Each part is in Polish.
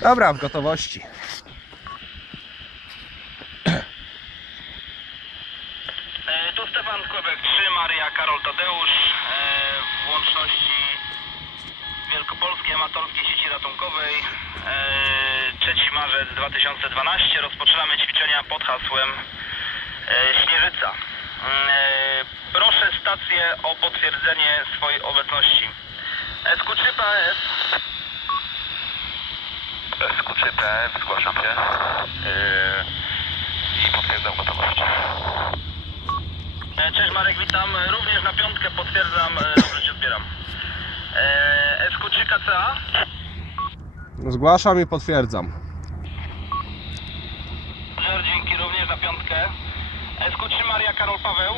Dobra, w gotowości. E, Tu Stefan Kłebek 3, Maria Karol Tadeusz e, w łączności Wielkopolskiej Amatorskiej Sieci Ratunkowej. E, 3 marzec 2012 rozpoczynamy ćwiczenia pod hasłem e, Śnieżyca. E, Proszę stację o potwierdzenie swojej obecności. SQ3 PAS SQ3 PF, zgłaszam się yy, i potwierdzam gotowość. E, Cześć Marek, witam. Również na piątkę potwierdzam, e, dobrze Cię odbieram. E, SQ3 KCA. Zgłaszam i potwierdzam. Roger, dzięki również na piątkę. SQ3 Maria Karol Paweł.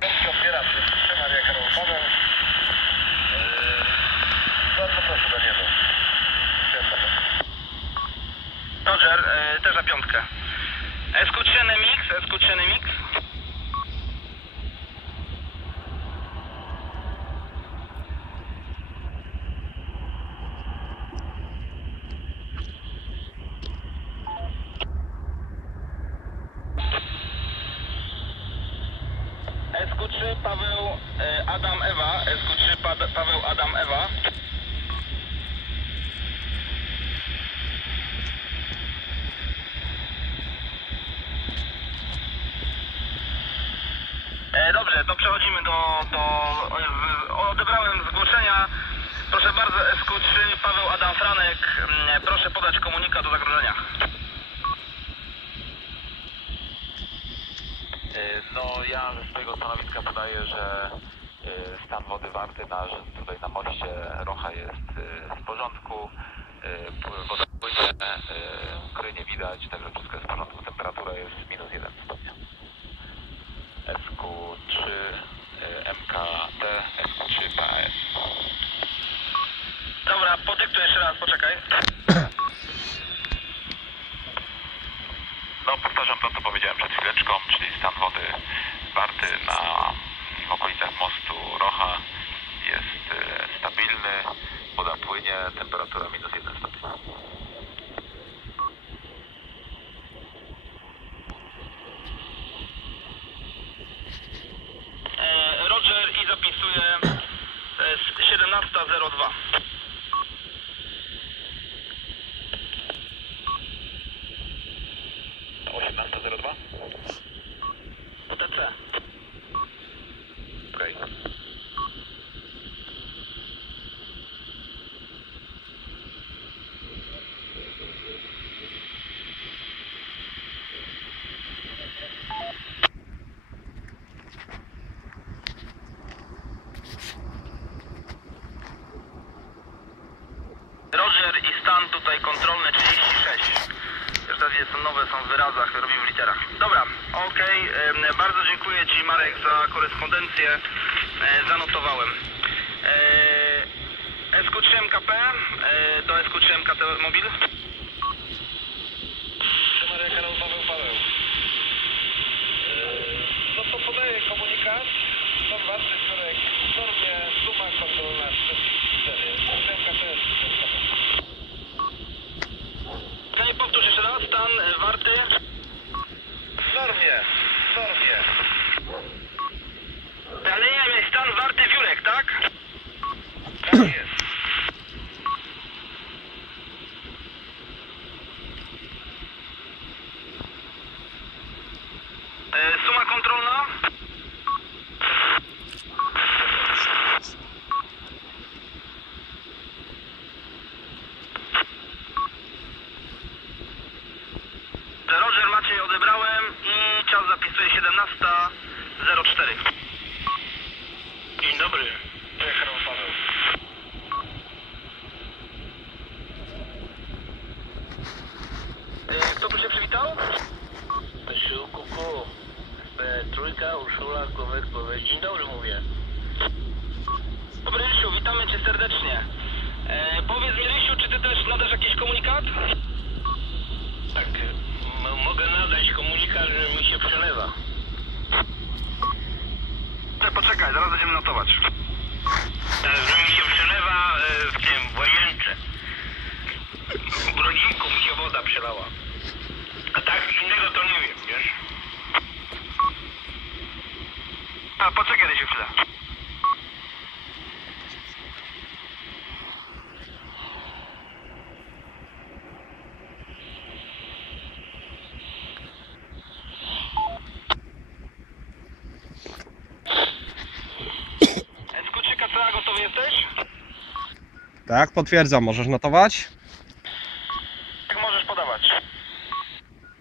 Piątkę odbieram, SQ3 Maria Karol Paweł. Bardzo proszę Danielu. Roger, e, też na piątkę. SQ3 Nemix, SQ3 Nemix. SQ3 Paweł e, Adam Ewa. SQ3 Pa- Paweł Adam Ewa. E, dobrze, to przechodzimy do, do odebrałem zgłoszenia. Proszę bardzo, SQ3 Paweł Adam Franek. Mm, Proszę podać komunikat o zagrożeniach. Yy, No ja ze swojego stanowiska podaję, że yy, stan wody warty na, tutaj na moście Rocha jest yy, w porządku. P- Woda płynie, kry nie widać, także wszystko jest w porządku. Temperatura jest minus 1 chwileczką, czyli stan wody warty na w okolicach mostu Rocha jest e, stabilny, woda płynie, temperatura minus 1 stopień. E, Roger i zapisuję e, s- 17.02. TC. Okej. Roger i stan tutaj kontrolny 36. Te są nowe, są w wyrazach, robimy w literach. Dobra, okej. em, Bardzo dziękuję Ci Marek za korespondencję. E, zanotowałem. E, SQ3 MKP e, do SQ3 MKT Mobil. Maria Karol Paweł Paweł. No to podaję komunikat. Są warty, które w normie suma kontrolna 4. MKT Can you powtórz jeszcze raz? Stan e, warty? W normie, w normie. Ale nie wiem, stan warty wiórek, tak? Tak jest. E, Suma kontrolna? Roger Maciej odebrałem i czas zapisuję 17.04. Dzień dobry. Karol Paweł. E, Kto kuku. E, Trójka, Urszula, Głowek. Dzień dobry mówię. Dobry Rysiu, witamy Cię serdecznie. Tak, potwierdzam, możesz notować? Tak możesz podawać.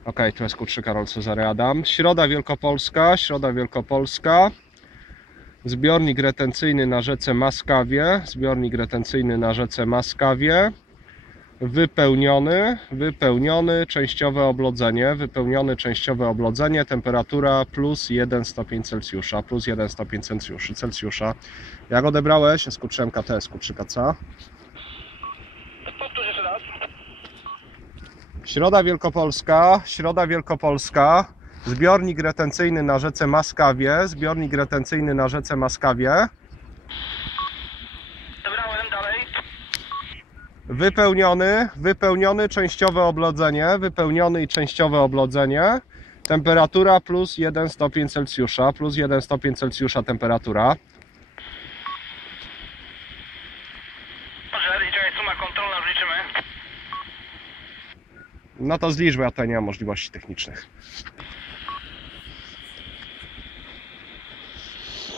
Okej, tu jest Q3 Karol Cezary Adam. Środa Wielkopolska, Środa Wielkopolska. Zbiornik retencyjny na rzece Maskawie, zbiornik retencyjny na rzece Maskawie. Wypełniony, wypełniony, częściowe oblodzenie, wypełniony, częściowe oblodzenie, temperatura plus 1 stopień Celsjusza, plus 1 stopień Celsjusza. Celsjusza. Jak odebrałeś? Q3 MKT, Q3 KC. Środa Wielkopolska, Środa Wielkopolska, zbiornik retencyjny na rzece Maskawie, zbiornik retencyjny na rzece Maskawie, Zebrałem dalej. wypełniony, wypełniony, częściowe oblodzenie, wypełniony i częściowe oblodzenie, temperatura plus 1 stopień Celsjusza, plus 1 stopień Celsjusza temperatura, Dobrze, i czekaj, suma kontrolna, wliczymy. No to zlicz, bo ja tutaj nie mam możliwości technicznych.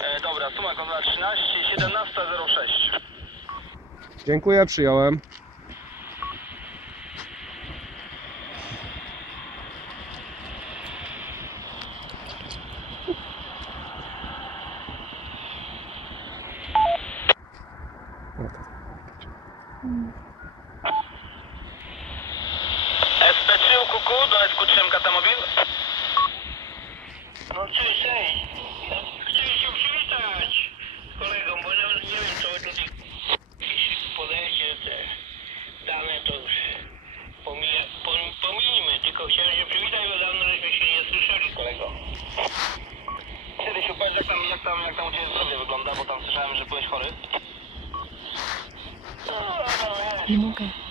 E, dobra, suma kontrolna 13, 17, 06. Dziękuję, przyjąłem. SP3 UQQ do SQ3 Katamobil. No cześć, cześć. Ja chciałem się przywitać z kolegą, bo no, nie wiem, co wy tutaj podajecie te dane, to już pomija, pom, pominijmy, tylko chciałem się przywitać, bo dawno żeśmy się nie słyszeli, kolego. Kiedy się powiedz, jak tam, jak tam, u Ciebie zdrowie wygląda, bo tam słyszałem, że byłeś chory. Nie mogę.